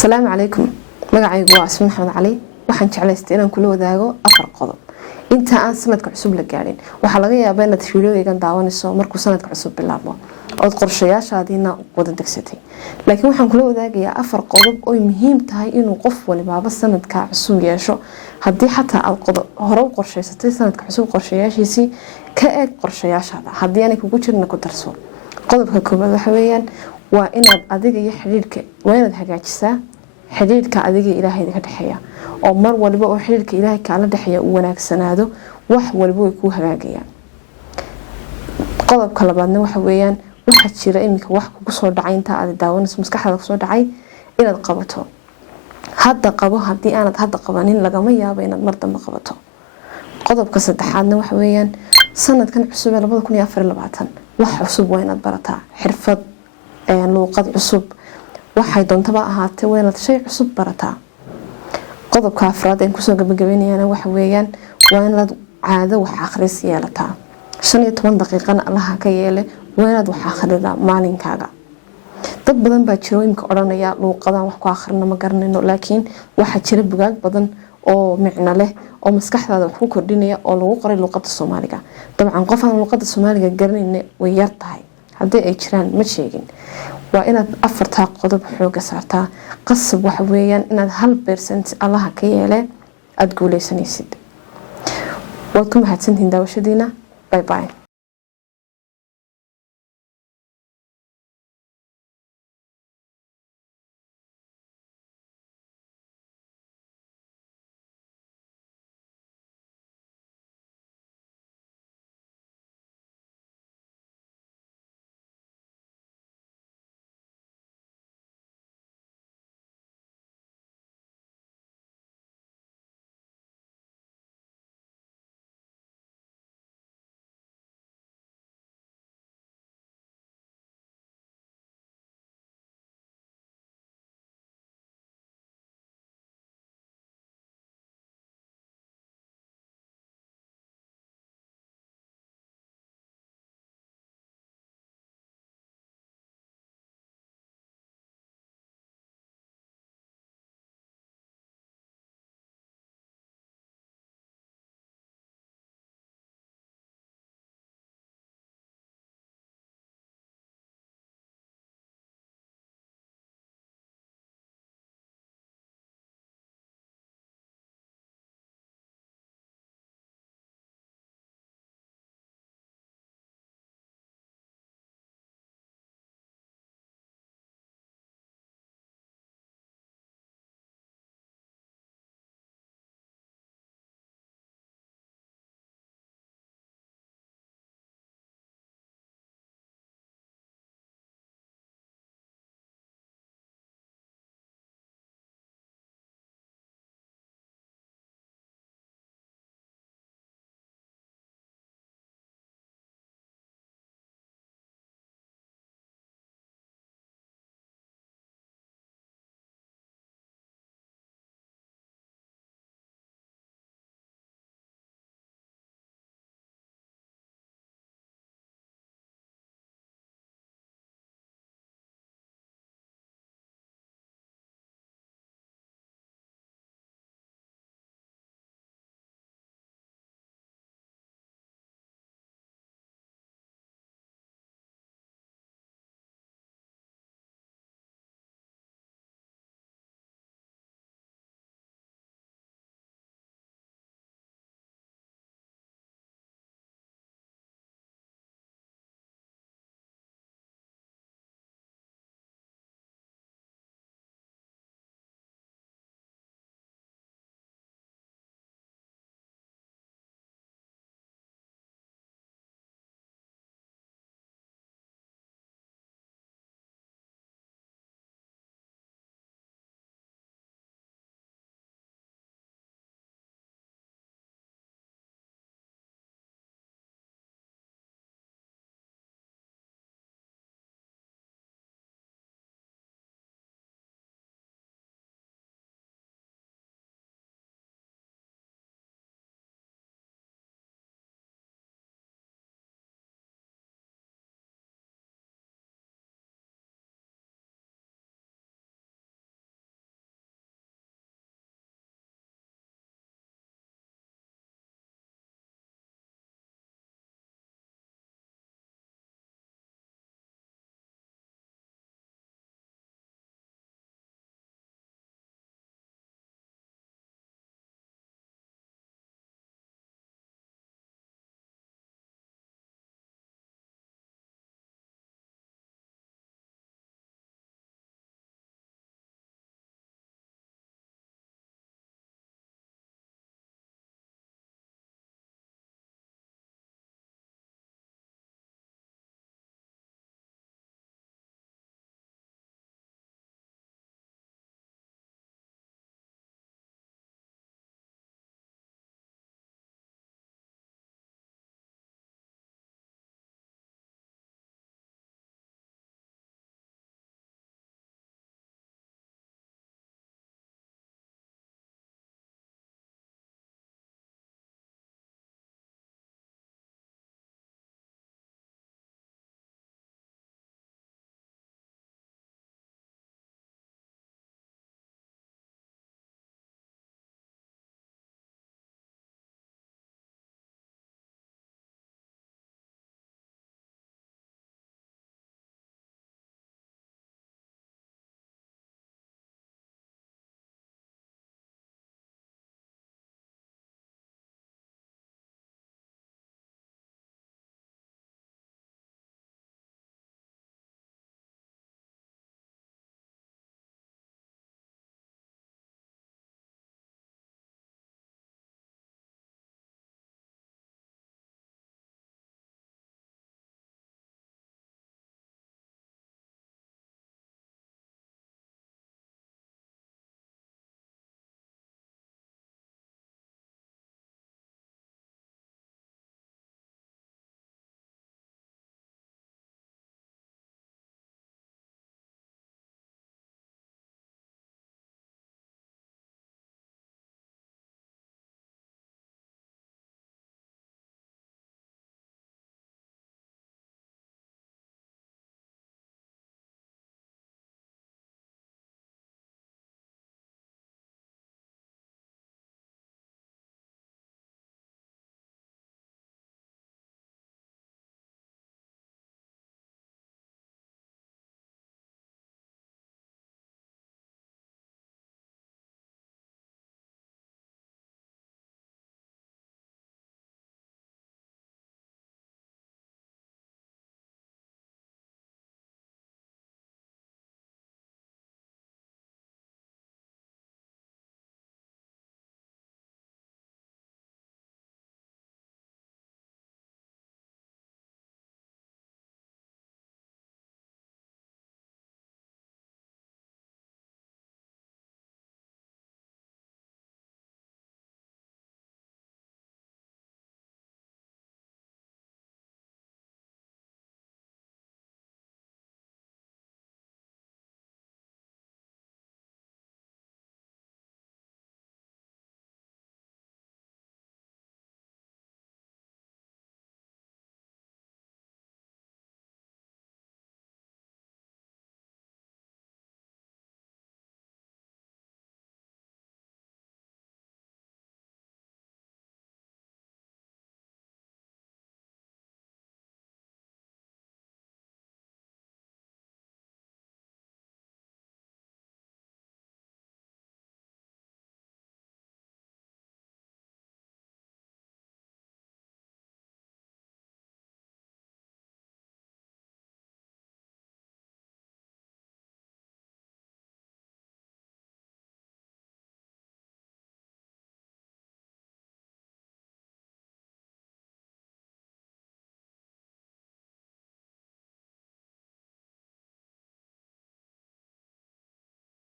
السلام عليكم magacaygu waa Asma Maxamed Cali waxaan jeclaystay inaan kula wadaago afar qodob inta aan sanadka cusub la gaarin waxa laga yaabaa inaad fiidiyowgan daawanayso markuu sanadka cusub bilaabo oo qorshayaashaadina wada degsatay laakiin waxaan kula wadaagayaa afar qodob oo muhiim tahay inuu qof waliba sanadka cusub yeesho hadii xataa aad qodob hore u qorshaysatay sanadka cusub qorshayaashiisi ka eeg qorshayaashaada hadii aanay kugu jirin ku darso qodobka koobaad waxa weeyaan waa inaad adiga iyo xiriirka waa inaad hagaajisaa xiriirka adiga Ilaahay ka dhaxeeya oo mar walba oo xiriirka Ilaahay kala dhaxeeya uu wanaagsanaado wax walba way ku hagaagayaan qodobka labaadna waxa weeyaan waxa jira imika wax kugu soo dhacay inta aad daawanayso maskaxdaada ku soo dhacay inaad qabato hadda qabo hadii aanad hadda qabanin lagama yaabo inaad mar dambe qabato qodobka saddexaadna waxa weeyaan sanadkan cusub ee 2024 wax cusub waa inaad barataa xirfad luqad cusub waxay doontaba ahaatee waa inaad shay cusub barataa qodobka afraad ee ku soo gabagabeynayana waxa weeyaan waa inaad caado wax akhris yeelataa 15 daqiiqana allaha ka yeele waa inaad wax akhridaa maalinkaaga dad badan baa jiro imka oranaya luqadan wax ku akhrina ma garanayno laakiin waxa jira bugaag badan oo micno leh oo maskaxdaada wax ku kordhinaya oo lagu qoray luqadda Soomaaliga dabcan qof aan luqadda Soomaaliga garanaynin way yar tahay hadii ay jiraan ma sheegin waa inaad afarta qodob xooga saartaa qasab waxa weeyaan inaad 1% allaha ka yeele aad guuleysanaysid waad ku mahadsantihiin daawashadiina bye bye